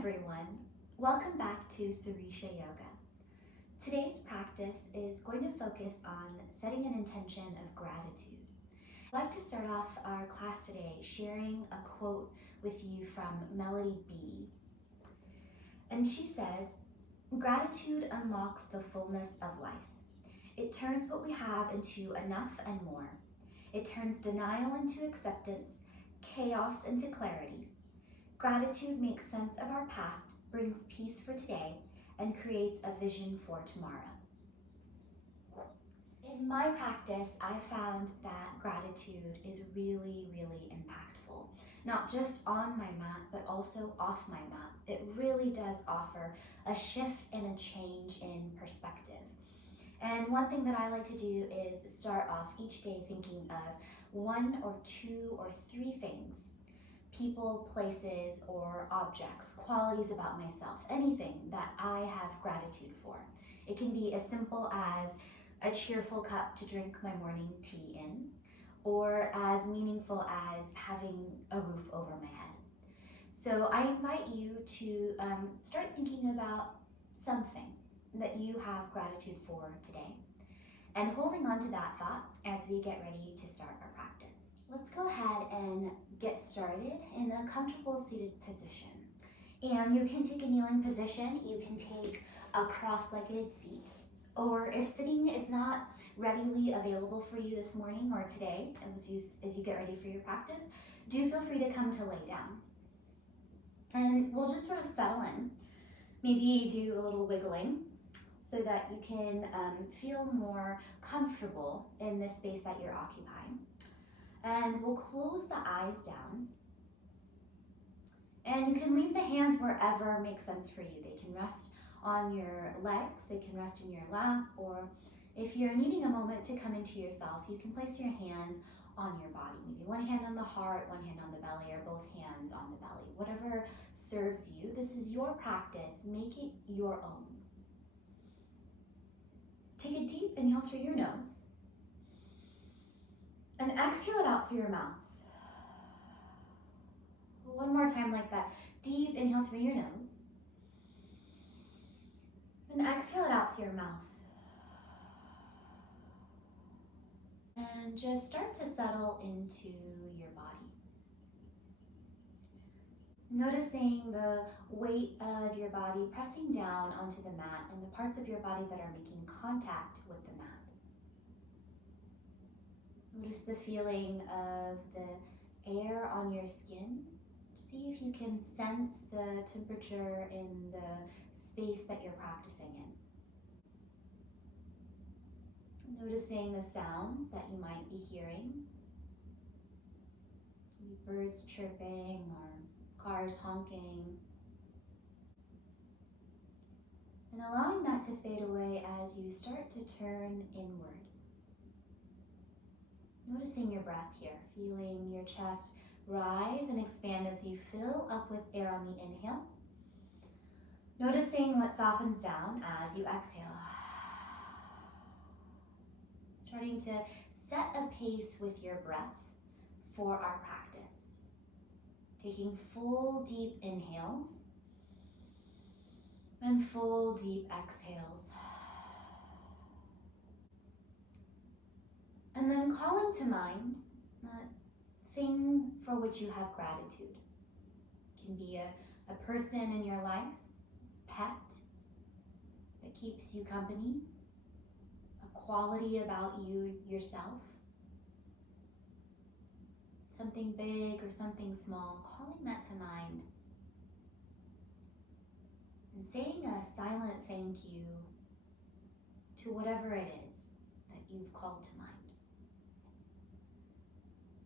everyone. Welcome back to Sireesha Yoga. Today's practice is going to focus on setting an intention of gratitude. I'd like to start off our class today sharing a quote with you from Melody Beattie. And she says, "Gratitude unlocks the fullness of life. It turns what we have into enough and more. It turns denial into acceptance, chaos into clarity. Gratitude makes sense of our past, brings peace for today, and creates a vision for tomorrow." In my practice, I found that gratitude is really impactful. Not just on my mat, but also off my mat. It really does offer a shift and a change in perspective. And one thing that I like to do is start off each day thinking of one or two or three things, people, places, or objects, qualities about myself, anything that I have gratitude for. It can be as simple as a cheerful cup to drink my morning tea in, or as meaningful as having a roof over my head. So I invite you to start thinking about something that you have gratitude for today, and holding on to that thought as we get ready to start our practice. Let's go ahead and get started in a comfortable seated position. And you can take a kneeling position, you can take a cross-legged seat, or if sitting is not readily available for you this morning or today, as you get ready for your practice, do feel free to come to lay down. And we'll just sort of settle in, maybe do a little wiggling so that you can feel more comfortable in this space that you're occupying. And we'll close the eyes down. And you can leave the hands wherever makes sense for you. They can rest on your legs, they can rest in your lap, or if you're needing a moment to come into yourself, you can place your hands on your body. Maybe one hand on the heart, one hand on the belly, or both hands on the belly. Whatever serves you. This is your practice. Make it your own. Take a deep inhale through your nose. And exhale it out through your mouth. One more time like that. Deep inhale through your nose. And exhale it out through your mouth. And just start to settle into your body. Noticing the weight of your body pressing down onto the mat and the parts of your body that are making contact with the mat. Notice the feeling of the air on your skin. See if you can sense the temperature in the space that you're practicing in. Noticing the sounds that you might be hearing. Maybe birds chirping or cars honking. And allowing that to fade away as you start to turn inward. Noticing your breath here, feeling your chest rise and expand as you fill up with air on the inhale. Noticing what softens down as you exhale. Starting to set a pace with your breath for our practice. Taking full deep inhales and full deep exhales. And then calling to mind that thing for which you have gratitude. It can be a person in your life, pet that keeps you company, a quality about you yourself, something big or something small, calling that to mind and saying a silent thank you to whatever it is that you've called to mind.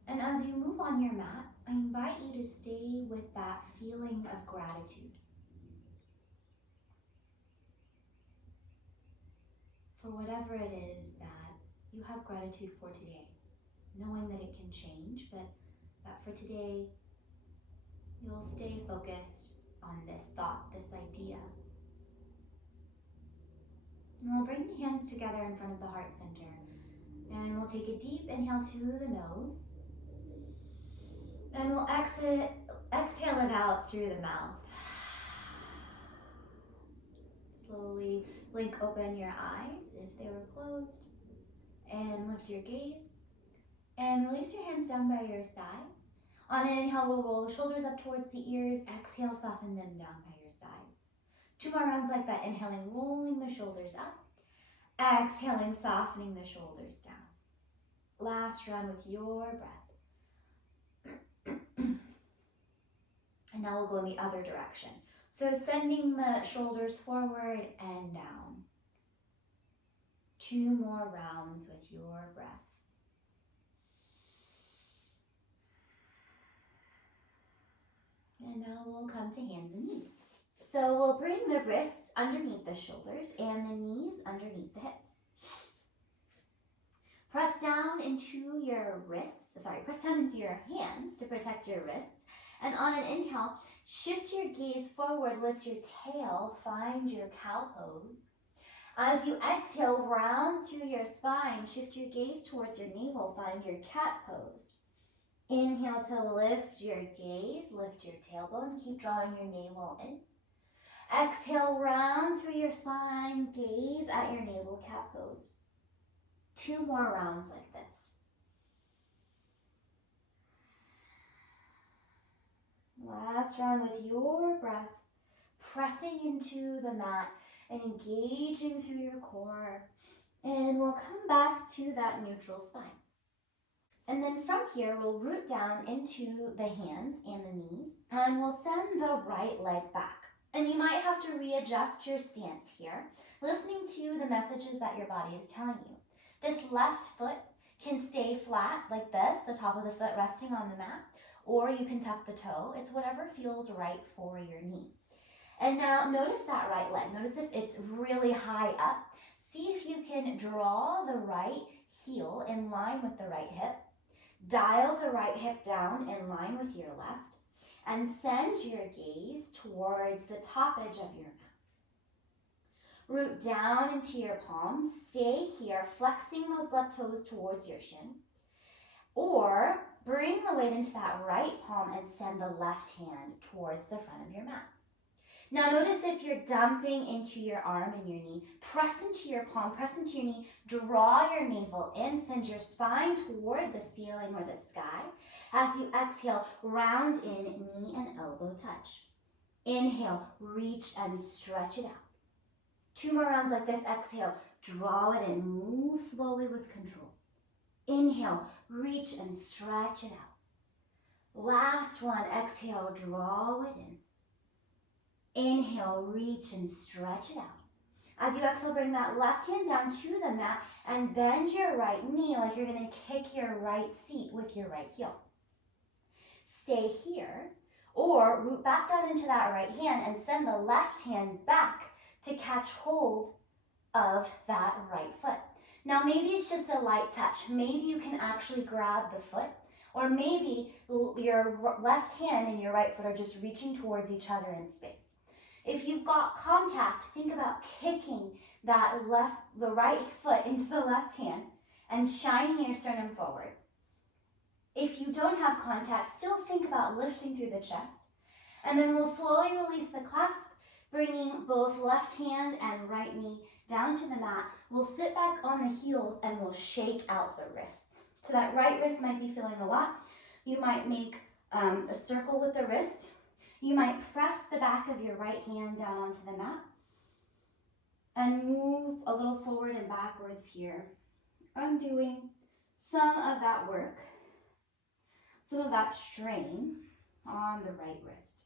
And as you move on your mat, I invite you to stay with that feeling of gratitude for whatever it is that you have gratitude for today, knowing that it can change, but that for today, you'll stay focused on this thought, this idea. And we'll bring the hands together in front of the heart center, and we'll take a deep inhale through the nose. And we'll exhale it out through the mouth. Slowly blink open your eyes if they were closed and lift your gaze. And release your hands down by your sides. On an inhale, we'll roll the shoulders up towards the ears. Exhale, soften them down by your sides. 2 more rounds like that. Inhaling, rolling the shoulders up. Exhaling, softening the shoulders down. Last round with your breath. And now we'll go in the other direction. So sending the shoulders forward and down. 2 more rounds with your breath. And now we'll come to hands and knees. So we'll bring the wrists underneath the shoulders and the knees underneath the hips. Press down into your press down into your hands to protect your wrists. And on an inhale, shift your gaze forward, lift your tail, find your cow pose. As you exhale, round through your spine, shift your gaze towards your navel, find your cat pose. Inhale to lift your gaze, lift your tailbone, keep drawing your navel in. Exhale, round through your spine, gaze at your navel, cat pose. 2 more rounds like this. Last round with your breath, pressing into the mat and engaging through your core. And we'll come back to that neutral spine. And then from here, we'll root down into the hands and the knees, and we'll send the right leg back. And you might have to readjust your stance here, listening to the messages that your body is telling you. This left foot can stay flat like this, the top of the foot resting on the mat, or you can tuck the toe. It's whatever feels right for your knee. And now notice that right leg. Notice if it's really high up. See if you can draw the right heel in line with the right hip. Dial the right hip down in line with your left and send your gaze towards the top edge of your mat. Root down into your palms. Stay here, flexing those left toes towards your shin. Or bring the weight into that right palm and send the left hand towards the front of your mat. Now notice if you're dumping into your arm and your knee, press into your palm, press into your knee, draw your navel in, send your spine toward the ceiling or the sky. As you exhale, round in, knee and elbow touch. Inhale, reach and stretch it out. 2 more rounds like this. Exhale, draw it in, move slowly with control. Inhale, reach and stretch it out. Last one, exhale, draw it in. Inhale, reach and stretch it out. As you exhale, bring that left hand down to the mat and bend your right knee like you're going to kick your right seat with your right heel. Stay here, or root back down into that right hand and send the left hand back to catch hold of that right foot. Now maybe it's just a light touch. Maybe you can actually grab the foot, or maybe your left hand and your right foot are just reaching towards each other in space. If you've got contact, think about kicking the right foot into the left hand and shining your sternum forward. If you don't have contact, still think about lifting through the chest. And then we'll slowly release the clasp, bringing both left hand and right knee down to the mat. We'll sit back on the heels and we'll shake out the wrists. So that right wrist might be feeling a lot. You might make a circle with the wrist. You might press the back of your right hand down onto the mat and move a little forward and backwards here, undoing some of that work, some of that strain on the right wrist.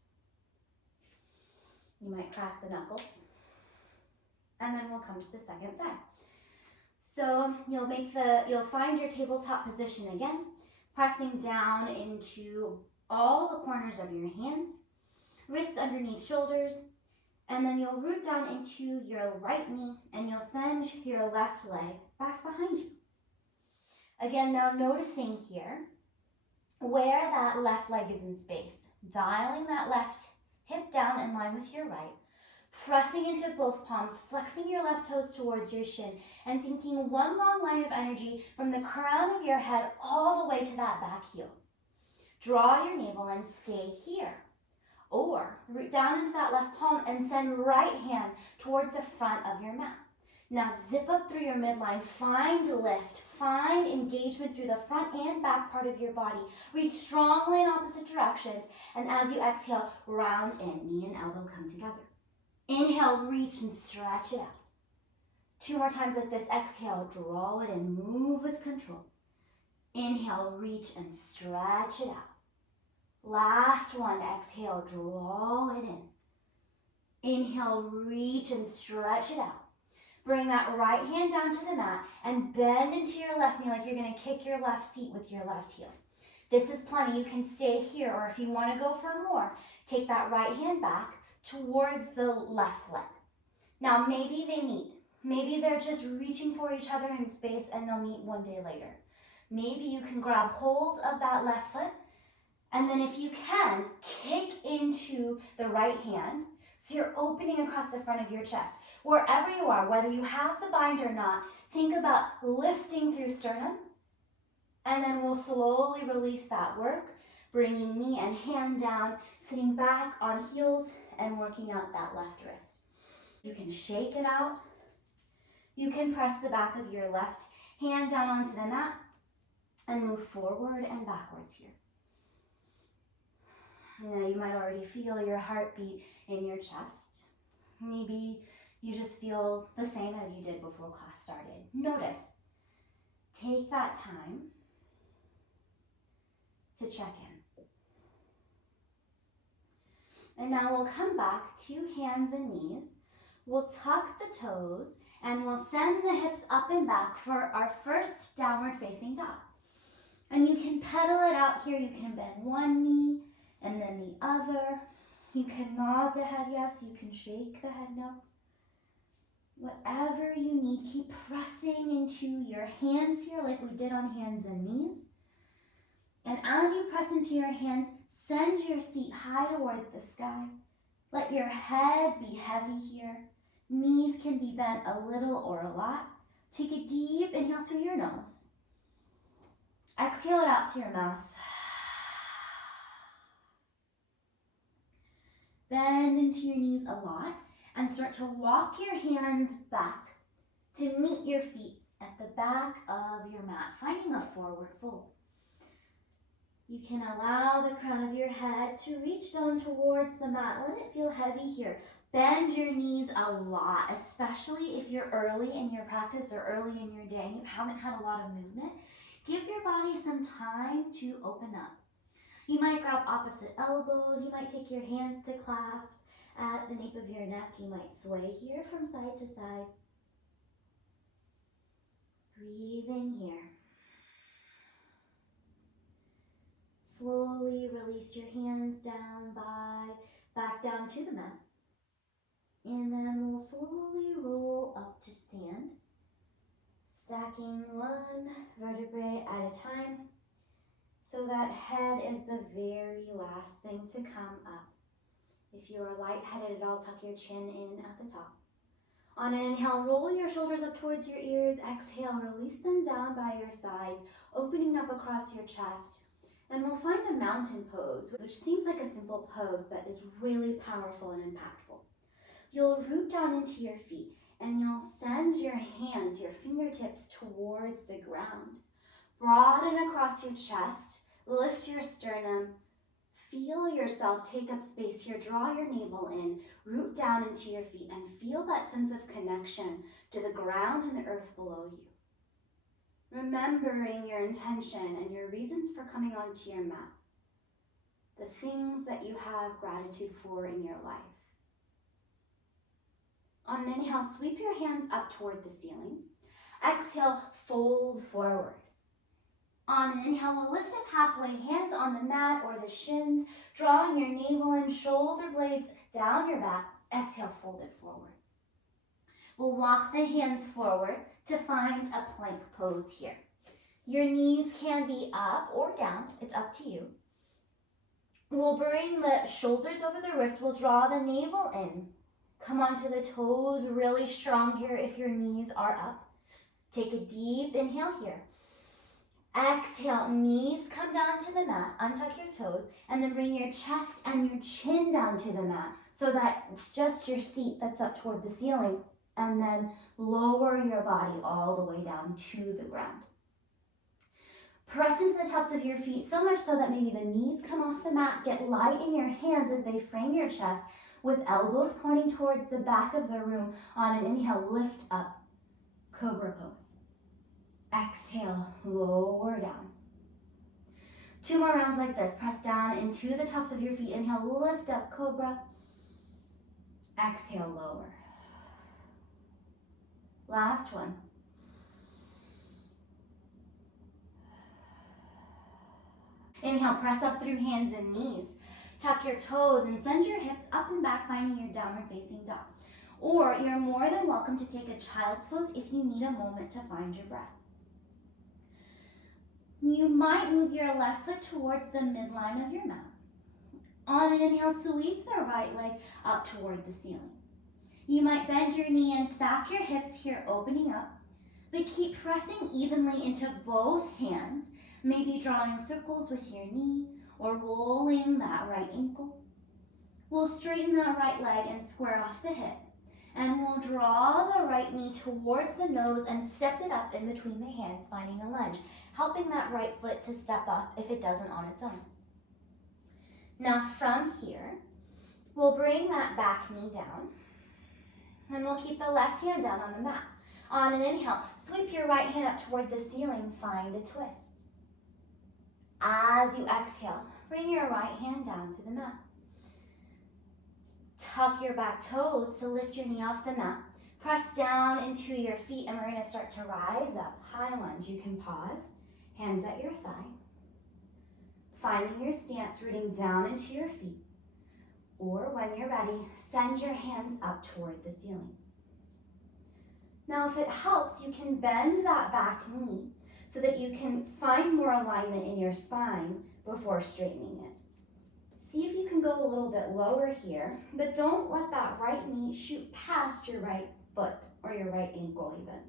You might crack the knuckles, and then we'll come to the second side. So you'll find your tabletop position again, pressing down into all the corners of your hands, wrists underneath shoulders, and then you'll root down into your right knee and you'll send your left leg back behind you. Again, now noticing here where that left leg is in space, dialing that left hip down in line with your right, pressing into both palms, flexing your left toes towards your shin, and thinking one long line of energy from the crown of your head all the way to that back heel. Draw your navel and stay here. Or root down into that left palm and send right hand towards the front of your mat. Now zip up through your midline, find lift, find engagement through the front and back part of your body. Reach strongly in opposite directions, and as you exhale, round in, knee and elbow come together. Inhale, reach and stretch it out. 2 more times like this. Exhale, draw it in, move with control. Inhale, reach and stretch it out. Last one, exhale, draw it in. Inhale, reach and stretch it out. Bring that right hand down to the mat and bend into your left knee like you're going to kick your left seat with your left heel. This is plenty. You can stay here, or if you want to go for more, take that right hand back towards the left leg. Now maybe they meet. Maybe they're just reaching for each other in space and they'll meet one day later. Maybe you can grab hold of that left foot, and then if you can, kick into the right hand so you're opening across the front of your chest. Wherever you are, whether you have the bind or not, think about lifting through sternum, and then we'll slowly release that work, bringing knee and hand down, sitting back on heels and working out that left wrist. You can shake it out. You can press the back of your left hand down onto the mat and move forward and backwards here. Now you might already feel your heartbeat in your chest. Maybe you just feel the same as you did before class started. Notice. Take that time to check in. And now we'll come back to hands and knees. We'll tuck the toes and we'll send the hips up and back for our first downward facing dog. And you can pedal it out here. You can bend one knee and then the other. You can nod the head yes, you can shake the head no. Whatever you need, keep pressing into your hands here like we did on hands and knees. And as you press into your hands, send your seat high toward the sky. Let your head be heavy here. Knees can be bent a little or a lot. Take a deep inhale through your nose. Exhale it out through your mouth. Bend into your knees a lot and start to walk your hands back to meet your feet at the back of your mat, finding a forward fold. You can allow the crown of your head to reach down towards the mat. Let it feel heavy here. Bend your knees a lot, especially if you're early in your practice or early in your day and you haven't had a lot of movement. Give your body some time to open up. You might grab opposite elbows. You might take your hands to clasp at the nape of your neck. You might sway here from side to side. Breathe in here. Slowly release your hands down back down to the mat. And then we'll slowly roll up to stand, stacking one vertebrae at a time. So that head is the very last thing to come up. If you are lightheaded at all, tuck your chin in at the top. On an inhale, roll your shoulders up towards your ears. Exhale, release them down by your sides, opening up across your chest. And we'll find a mountain pose, which seems like a simple pose, but is really powerful and impactful. You'll root down into your feet, and you'll send your hands, your fingertips towards the ground. Broaden across your chest, lift your sternum, feel yourself take up space here, draw your navel in, root down into your feet, and feel that sense of connection to the ground and the earth below you. Remembering your intention and your reasons for coming onto your mat, the things that you have gratitude for in your life. On an inhale, sweep your hands up toward the ceiling. Exhale, fold forward. On an inhale, we'll lift up halfway, hands on the mat or the shins, drawing your navel and shoulder blades down your back. Exhale, fold it forward. We'll walk the hands forward to find a plank pose here. Your knees can be up or down, it's up to you. We'll bring the shoulders over the wrists, we'll draw the navel in. Come onto the toes really strong here if your knees are up. Take a deep inhale here. Exhale, knees come down to the mat, untuck your toes, and then bring your chest and your chin down to the mat so that it's just your seat that's up toward the ceiling, and then lower your body all the way down to the ground. Press into the tops of your feet so much so that maybe the knees come off the mat. Get light in your hands as they frame your chest with elbows pointing towards the back of the room. On an inhale, lift up, cobra pose. Exhale, lower down. 2 more rounds like this. Press down into the tops of your feet. Inhale, lift up, cobra. Exhale, lower. Last one. Inhale, press up through hands and knees. Tuck your toes and send your hips up and back, finding your downward facing dog. Or you're more than welcome to take a child's pose if you need a moment to find your breath. You might move your left foot towards the midline of your mat. On an inhale, sweep the right leg up toward the ceiling. You might bend your knee and stack your hips here, opening up, but keep pressing evenly into both hands, maybe drawing circles with your knee or rolling that right ankle. We'll straighten that right leg and square off the hip, and we'll draw the right knee towards the nose and step it up in between the hands, finding a lunge, helping that right foot to step up if it doesn't on its own. Now from here, we'll bring that back knee down, and we'll keep the left hand down on the mat. On an inhale, sweep your right hand up toward the ceiling, find a twist. As you exhale, bring your right hand down to the mat. Tuck your back toes to lift your knee off the mat. Press down into your feet, and we're going to start to rise up. High lunge. You can pause, hands at your thigh. Finding your stance, rooting down into your feet. Or when you're ready, send your hands up toward the ceiling. Now, if it helps, you can bend that back knee so that you can find more alignment in your spine before straightening it. See if you can go a little bit lower here, but don't let that right knee shoot past your right foot or your right ankle even.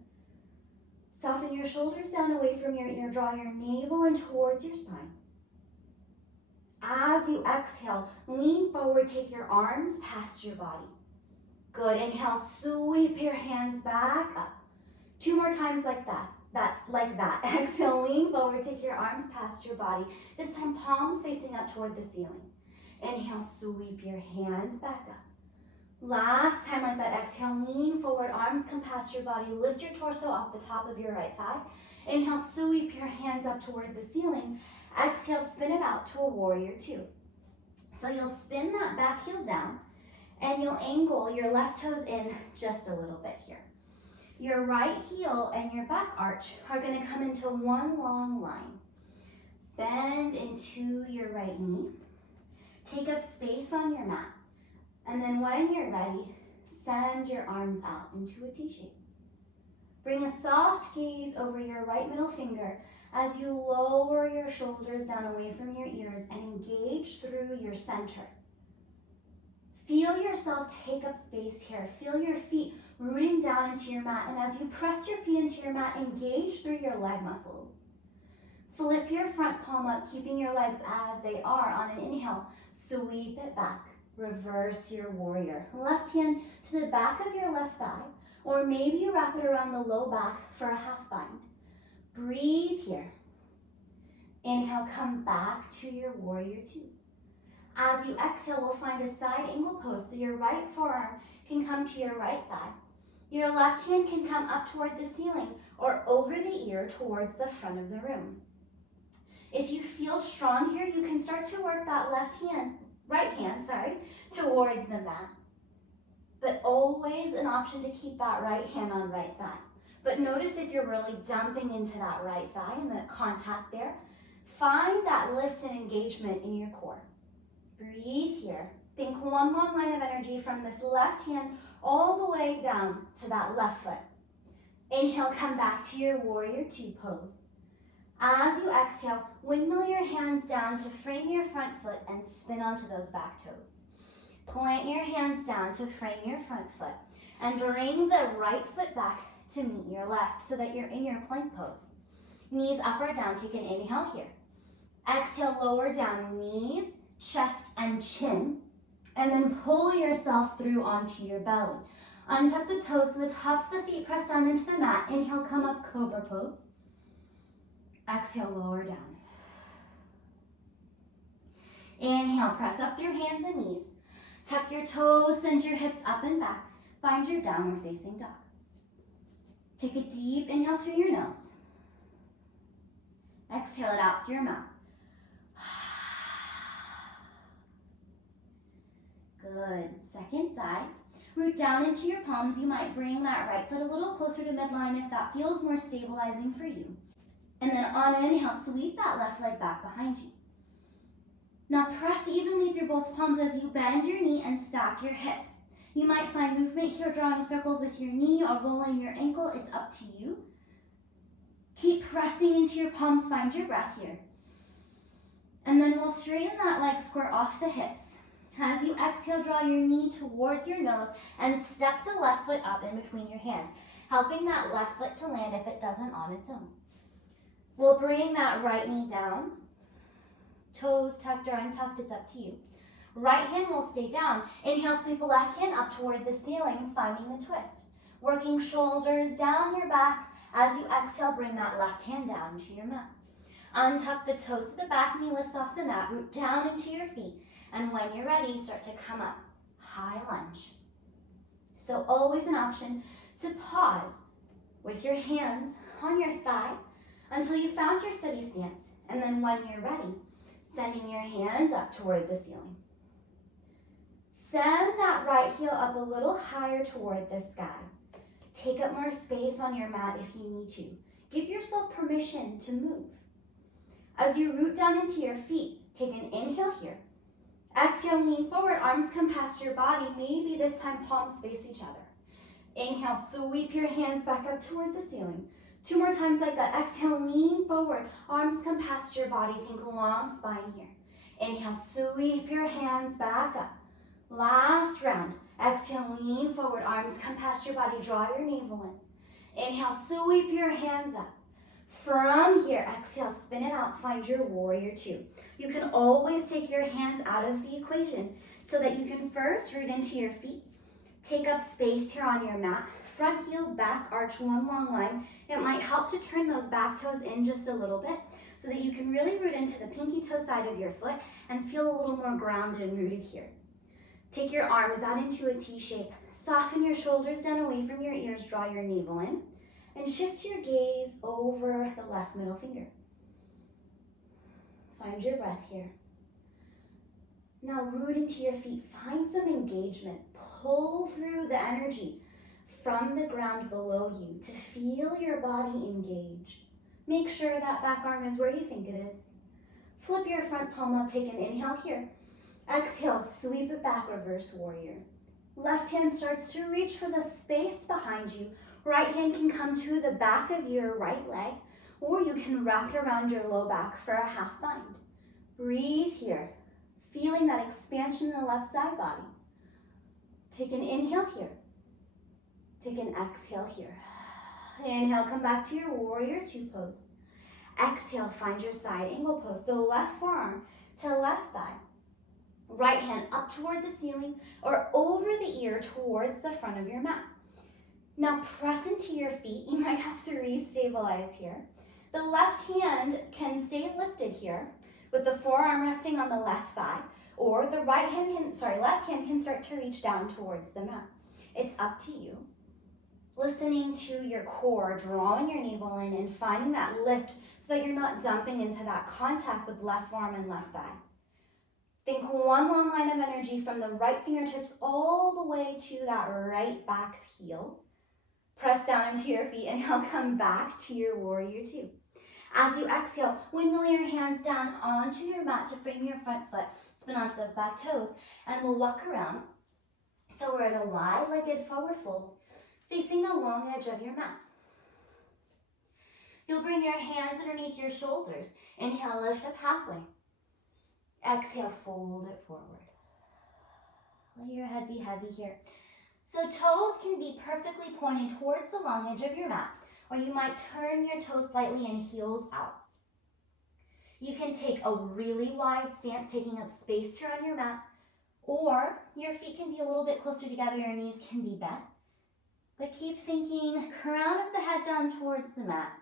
Soften your shoulders down away from your ear, draw your navel in towards your spine. As you exhale, lean forward, take your arms past your body. Good, inhale, sweep your hands back up. 2 more times like that. Exhale, lean forward, take your arms past your body. This time, palms facing up toward the ceiling. Inhale, sweep your hands back up. Last time like that, exhale, lean forward, arms come past your body, lift your torso off the top of your right thigh. Inhale, sweep your hands up toward the ceiling. Exhale, spin it out to a warrior 2. So you'll spin that back heel down, and you'll angle your left toes in just a little bit here. Your right heel and your back arch are going to come into one long line. Bend into your right knee. Take up space on your mat. And then when you're ready, send your arms out into a T shape. Bring a soft gaze over your right middle finger as you lower your shoulders down away from your ears and engage through your center. Feel yourself take up space here. Feel your feet rooting down into your mat. And as you press your feet into your mat, engage through your leg muscles. Flip your front palm up, keeping your legs as they are. On an inhale, sweep it back. Reverse your warrior. Left hand to the back of your left thigh, or maybe you wrap it around the low back for a half bind. Breathe here. Inhale, come back to your warrior 2. As you exhale, we'll find a side angle pose, so your right forearm can come to your right thigh. Your left hand can come up toward the ceiling or over the ear towards the front of the room. If you feel strong here, you can start to work that right hand, towards the mat. But always an option to keep that right hand on right thigh. But notice if you're really dumping into that right thigh and the contact there, find that lift and engagement in your core. Breathe here. Think one long line of energy from this left hand all the way down to that left foot. Inhale, come back to your warrior 2 pose. As you exhale, windmill your hands down to frame your front foot and spin onto those back toes. Plant your hands down to frame your front foot and bring the right foot back to meet your left so that you're in your plank pose. Knees up or down, take an inhale here. Exhale, lower down, knees, chest, and chin. And then pull yourself through onto your belly. Untuck the toes so the tops of the feet press down into the mat. Inhale, come up, cobra pose. Exhale, lower down. Inhale, press up through hands and knees. Tuck your toes, send your hips up and back. Find your downward facing dog. Take a deep inhale through your nose. Exhale it out through your mouth. Good. Second side. Root down into your palms. You might bring that right foot a little closer to midline if that feels more stabilizing for you. And then on an inhale, sweep that left leg back behind you. Now press evenly through both palms as you bend your knee and stack your hips. You might find movement here, drawing circles with your knee or rolling your ankle. It's up to you. Keep pressing into your palms. Find your breath here. And then we'll straighten that leg square off the hips. As you exhale, draw your knee towards your nose and step the left foot up in between your hands, helping that left foot to land if it doesn't on its own. We'll bring that right knee down. Toes tucked or untucked, it's up to you. Right hand will stay down. Inhale, sweep the left hand up toward the ceiling, finding the twist. Working shoulders down your back. As you exhale, bring that left hand down to your mat. Untuck the toes to the back, knee lifts off the mat, root down into your feet. And when you're ready, start to come up, high lunge. So always an option to pause with your hands on your thigh until you found your steady stance. And then when you're ready, sending your hands up toward the ceiling. Send that right heel up a little higher toward the sky. Take up more space on your mat if you need to. Give yourself permission to move. As you root down into your feet, take an inhale here. Exhale, lean forward, arms come past your body. Maybe this time palms face each other. Inhale, sweep your hands back up toward the ceiling. 2 more times like that. Exhale, lean forward, arms come past your body. Think long spine here. Inhale, sweep your hands back up. Last round. Exhale, lean forward, arms come past your body. Draw your navel in. Inhale, sweep your hands up. From here, exhale, spin it out, find your warrior 2. You can always take your hands out of the equation so that you can first root into your feet. Take up space here on your mat. Front heel, back arch, one long line. It might help to turn those back toes in just a little bit so that you can really root into the pinky toe side of your foot and feel a little more grounded and rooted here. Take your arms out into a T shape. Soften your shoulders down away from your ears. Draw your navel in. And shift your gaze over the left middle finger. Find your breath here. Now root into your feet. Find some engagement. Pull through the energy from the ground below you to feel your body engage. Make sure that back arm is where you think it is. Flip your front palm up. Take an inhale here. Exhale, sweep it back, reverse warrior. Left hand starts to reach for the space behind you. Right hand can come to the back of your right leg, or you can wrap it around your low back for a half bind. Breathe here, feeling that expansion in the left side body. Take an inhale here. Take an exhale here. Inhale, come back to your warrior 2 pose. Exhale, find your side angle pose. So left forearm to left thigh. Right hand up toward the ceiling or over the ear towards the front of your mat. Now press into your feet. You might have to re-stabilize here. The left hand can stay lifted here with the forearm resting on the left thigh, or the left hand can start to reach down towards the mat. It's up to you. Listening to your core, drawing your navel in and finding that lift so that you're not dumping into that contact with left forearm and left thigh. Think one long line of energy from the right fingertips all the way to that right back heel. Press down into your feet and you'll come back to your warrior 2. As you exhale, windmill your hands down onto your mat to frame your front foot. Spin onto those back toes and we'll walk around. So we're in a wide-legged forward fold, facing the long edge of your mat. You'll bring your hands underneath your shoulders. Inhale, lift up halfway. Exhale, fold it forward. Let your head be heavy here. So toes can be perfectly pointed towards the long edge of your mat, Or you might turn your toes slightly and heels out. You can take a really wide stance, taking up space here on your mat, or your feet can be a little bit closer together, your knees can be bent. But keep thinking, crown of the head down towards the mat.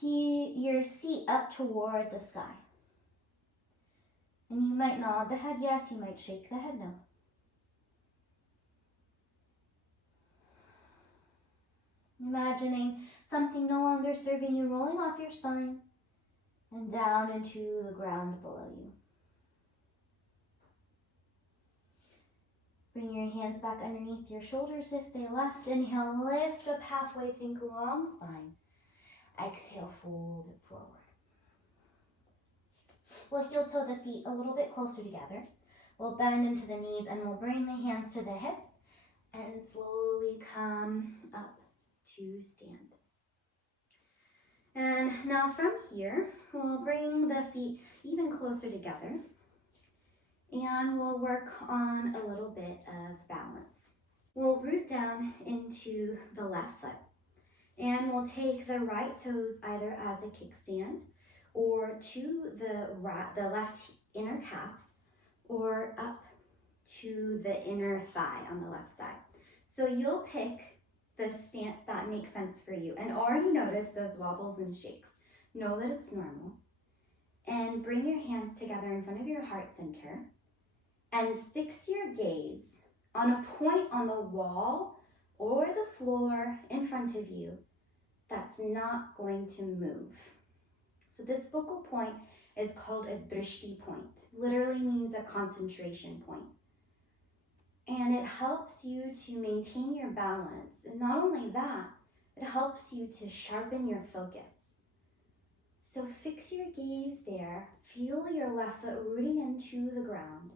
Your seat up toward the sky. And you might nod the head yes, you might shake the head no. Imagining something no longer serving you rolling off your spine and down into the ground below you. Bring your hands back underneath your shoulders if they left. Inhale, lift up halfway, think long spine. Exhale, fold it forward. We'll heel toe the feet a little bit closer together. We'll bend into the knees and we'll bring the hands to the hips and slowly come up to stand. And now from here, we'll bring the feet even closer together and we'll work on a little bit of balance. We'll root down into the left foot and we'll take the right toes either as a kickstand or to the left inner calf or up to the inner thigh on the left side. So you'll pick the stance that makes sense for you and already notice those wobbles and shakes. Know that it's normal. And bring your hands together in front of your heart center and fix your gaze on a point on the wall or the floor in front of you that's not going to move. So this focal point is called a drishti point. Literally means a concentration point. And it helps you to maintain your balance. And not only that, it helps you to sharpen your focus. So fix your gaze there. Feel your left foot rooting into the ground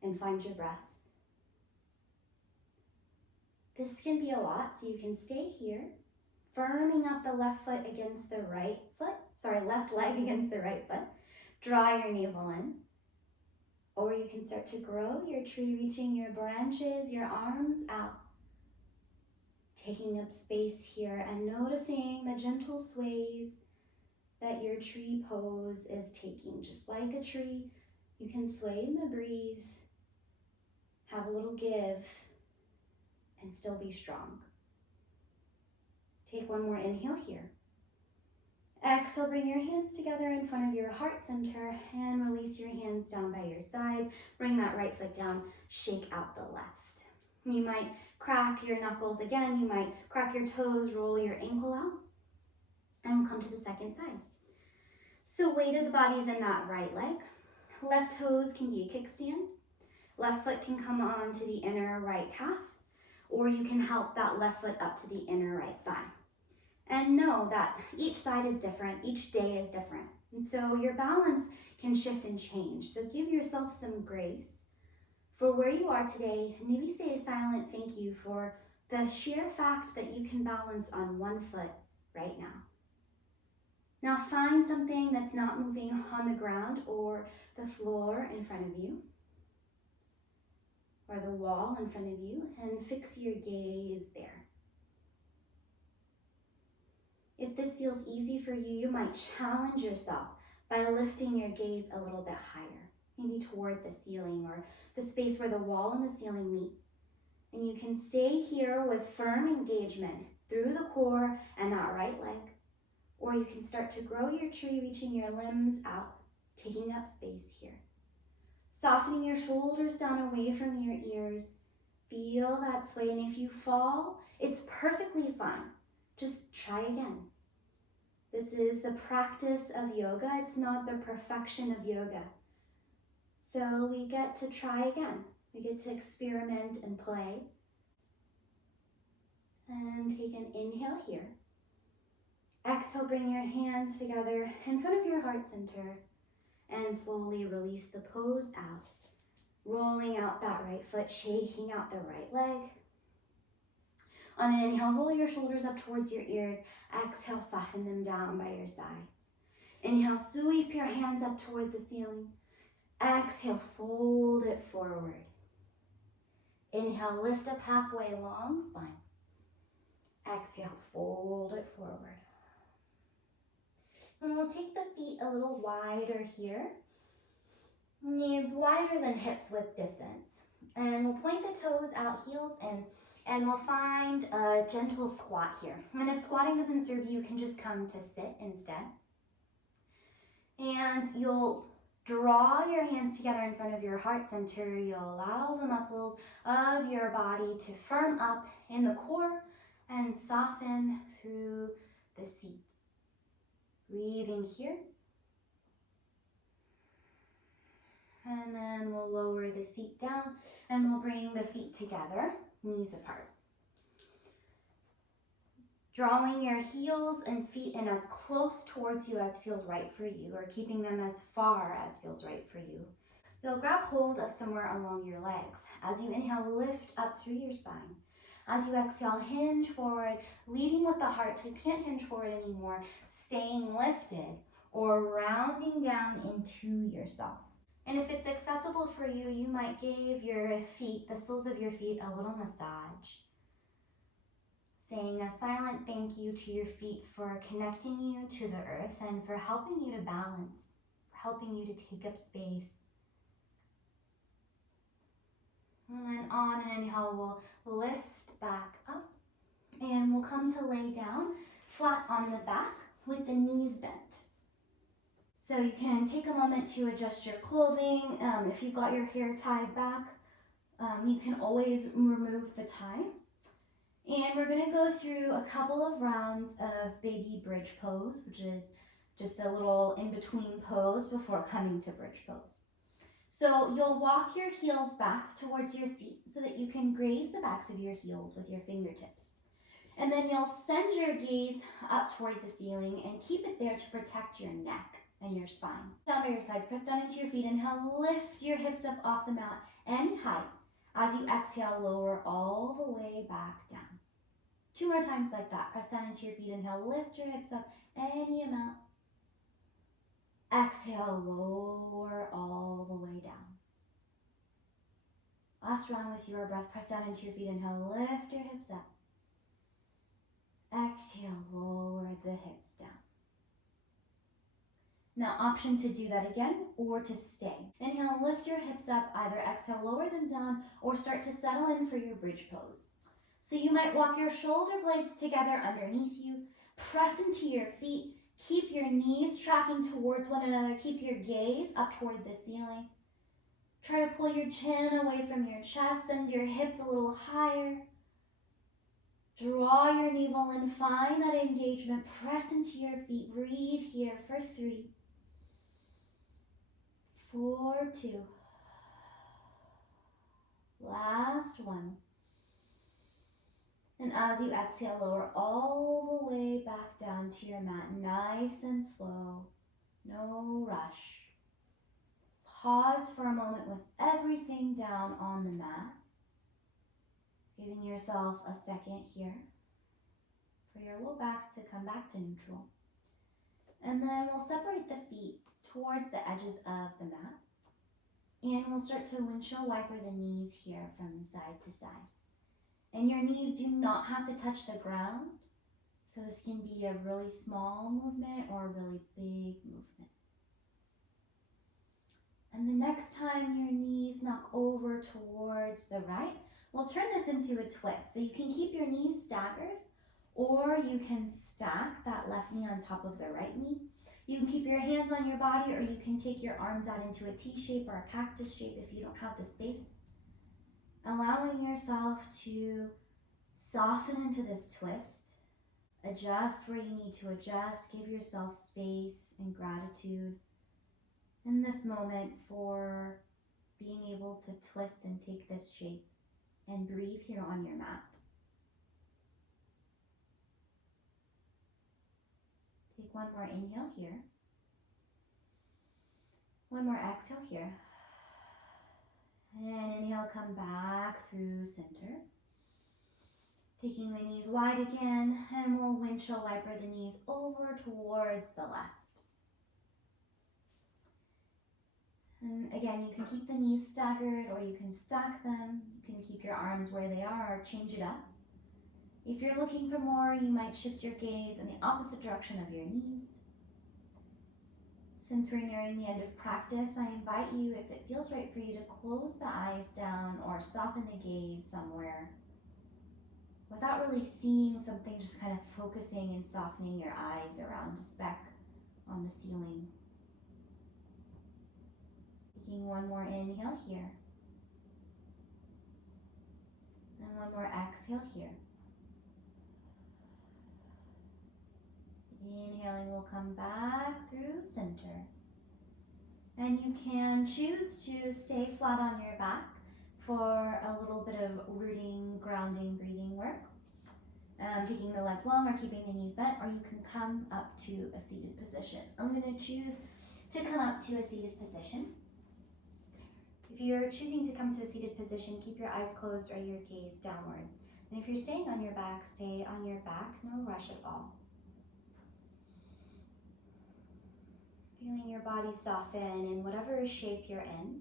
and find your breath. This can be a lot, so you can stay here, firming up the left foot against the right foot, left leg against the right foot. Draw your navel in. Or you can start to grow your tree, reaching your branches, your arms out. Taking up space here and noticing the gentle sways that your tree pose is taking. Just like a tree, you can sway in the breeze, have a little give, and still be strong. Take one more inhale here. Exhale, bring your hands together in front of your heart center and release your hands down by your sides. Bring that right foot down, shake out the left. You might crack your knuckles again, you might crack your toes, roll your ankle out, and we'll come to the second side. So weight of the body's in that right leg. Left toes can be a kickstand. Left foot can come on to the inner right calf, or you can help that left foot up to the inner right thigh. And know that each side is different, each day is different. And so your balance can shift and change. So give yourself some grace for where you are today. And maybe say a silent thank you for the sheer fact that you can balance on one foot right now. Now find something that's not moving on the ground or the floor in front of you, or the wall in front of you, and fix your gaze there. If this feels easy for you, you might challenge yourself by lifting your gaze a little bit higher, maybe toward the ceiling or the space where the wall and the ceiling meet. And you can stay here with firm engagement through the core and that right leg, or you can start to grow your tree, reaching your limbs out, taking up space here. Softening your shoulders down away from your ears. Feel that sway, and if you fall, it's perfectly fine. Just try again. This is the practice of yoga. It's not the perfection of yoga. So we get to try again. We get to experiment and play. And take an inhale here. Exhale, bring your hands together in front of your heart center and slowly release the pose out. Rolling out that right foot, shaking out the right leg. On an inhale, roll your shoulders up towards your ears. Exhale, soften them down by your sides. Inhale, sweep your hands up toward the ceiling. Exhale, fold it forward. Inhale, lift up halfway, long spine. Exhale, fold it forward. And we'll take the feet a little wider here. Wider than hips width distance. And we'll point the toes out, heels in, and we'll find a gentle squat here. And if squatting doesn't serve you, you can just come to sit instead. And you'll draw your hands together in front of your heart center. You'll allow the muscles of your body to firm up in the core and soften through the seat. Breathing here. And then we'll lower the seat down and we'll bring the feet together, knees apart. Drawing your heels and feet in as close towards you as feels right for you, or keeping them as far as feels right for you. You'll grab hold of somewhere along your legs. As you inhale, lift up through your spine. As you exhale, hinge forward, leading with the heart. So you can't hinge forward anymore, staying lifted or rounding down into yourself. And if it's accessible for you, you might give your feet, the soles of your feet, a little massage. Saying a silent thank you to your feet for connecting you to the earth and for helping you to balance, for helping you to take up space. And then on an inhale, we'll lift back up and we'll come to lay down flat on the back with the knees bent. So you can take a moment to adjust your clothing. If you've got your hair tied back, you can always remove the tie. And we're gonna go through a couple of rounds of baby bridge pose, which is just a little in-between pose before coming to bridge pose. So you'll walk your heels back towards your seat so that you can graze the backs of your heels with your fingertips. And then you'll send your gaze up toward the ceiling and keep it there to protect your neck and your spine. Down by your sides, press down into your feet. Inhale, lift your hips up off the mat any height. As you exhale, lower all the way back down. 2 more times like that. Press down into your feet. Inhale, lift your hips up any amount. Exhale, lower all the way down. Last round with your breath. Press down into your feet. Inhale, lift your hips up. Exhale, lower the hips down. Now, option to do that again or to stay. Inhale, lift your hips up. Either exhale, lower them down, or start to settle in for your bridge pose. So you might walk your shoulder blades together underneath you, press into your feet, keep your knees tracking towards one another, keep your gaze up toward the ceiling. Try to pull your chin away from your chest, send your hips a little higher. Draw your navel in, find that engagement, press into your feet, breathe here for 3, 4, 2. Last one. And as you exhale, lower all the way back down to your mat, nice and slow, no rush. Pause for a moment with everything down on the mat, giving yourself a second here for your low back to come back to neutral. And then we'll separate the feet towards the edges of the mat, and we'll start to windshield wiper the knees here from side to side. And your knees do not have to touch the ground, so this can be a really small movement or a really big movement. And the next time your knees knock over towards the right, we'll turn this into a twist. So you can keep your knees staggered, or you can stack that left knee on top of the right knee. You can keep your hands on your body, or you can take your arms out into a T shape or a cactus shape if you don't have the space. Allowing yourself to soften into this twist, adjust where you need to adjust, give yourself space and gratitude in this moment for being able to twist and take this shape, and breathe here on your mat. Take one more inhale here. One more exhale here. And inhale, come back through center. Taking the knees wide again, and we'll windshield wiper the knees over towards the left. And again, you can keep the knees staggered, or you can stack them. You can keep your arms where they are or change it up. If you're looking for more, you might shift your gaze in the opposite direction of your knees. Since we're nearing the end of practice, I invite you, if it feels right for you, to close the eyes down or soften the gaze somewhere without really seeing something, just kind of focusing and softening your eyes around a speck on the ceiling. Taking one more inhale here. And one more exhale here. Inhaling, we'll come back through center. And you can choose to stay flat on your back for a little bit of rooting, grounding, breathing work. Taking the legs long or keeping the knees bent, or you can come up to a seated position. I'm going to choose to come up to a seated position. If you're choosing to come to a seated position, keep your eyes closed or your gaze downward. And if you're staying on your back, stay on your back, no rush at all. Feeling your body soften in whatever shape you're in.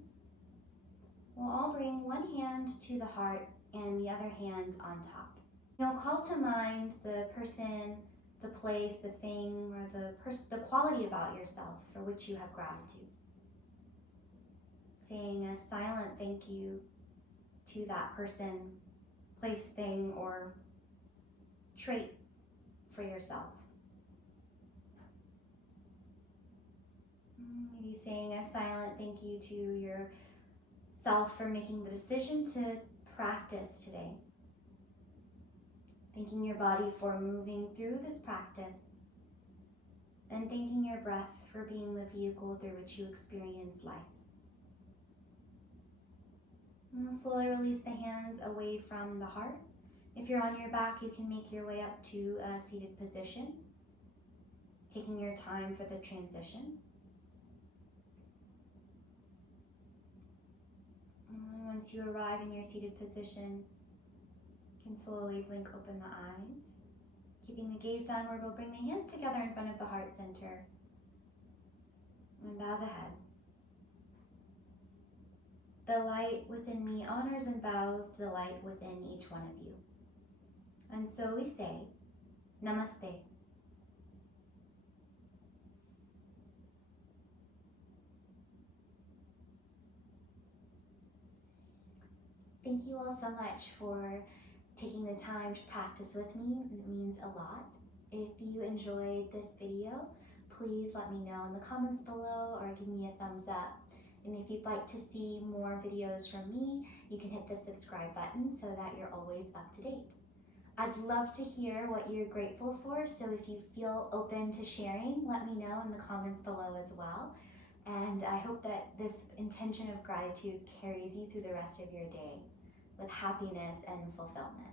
We'll all bring one hand to the heart and the other hand on top. You'll call to mind the person, the place, the thing, or the quality about yourself for which you have gratitude. Saying a silent thank you to that person, place, thing, or trait for yourself. Maybe saying a silent thank you to yourself for making the decision to practice today. Thanking your body for moving through this practice, and thanking your breath for being the vehicle through which you experience life. And we'll slowly release the hands away from the heart. If you're on your back, you can make your way up to a seated position, taking your time for the transition. And once you arrive in your seated position, you can slowly blink open the eyes. Keeping the gaze downward, we'll bring the hands together in front of the heart center and bow the head. The light within me honors and bows to the light within each one of you. And so we say, Namaste. Thank you all so much for taking the time to practice with me. It means a lot. If you enjoyed this video, please let me know in the comments below or give me a thumbs up. And if you'd like to see more videos from me, you can hit the subscribe button so that you're always up to date. I'd love to hear what you're grateful for, so if you feel open to sharing, let me know in the comments below as well. And I hope that this intention of gratitude carries you through the rest of your day with happiness and fulfillment.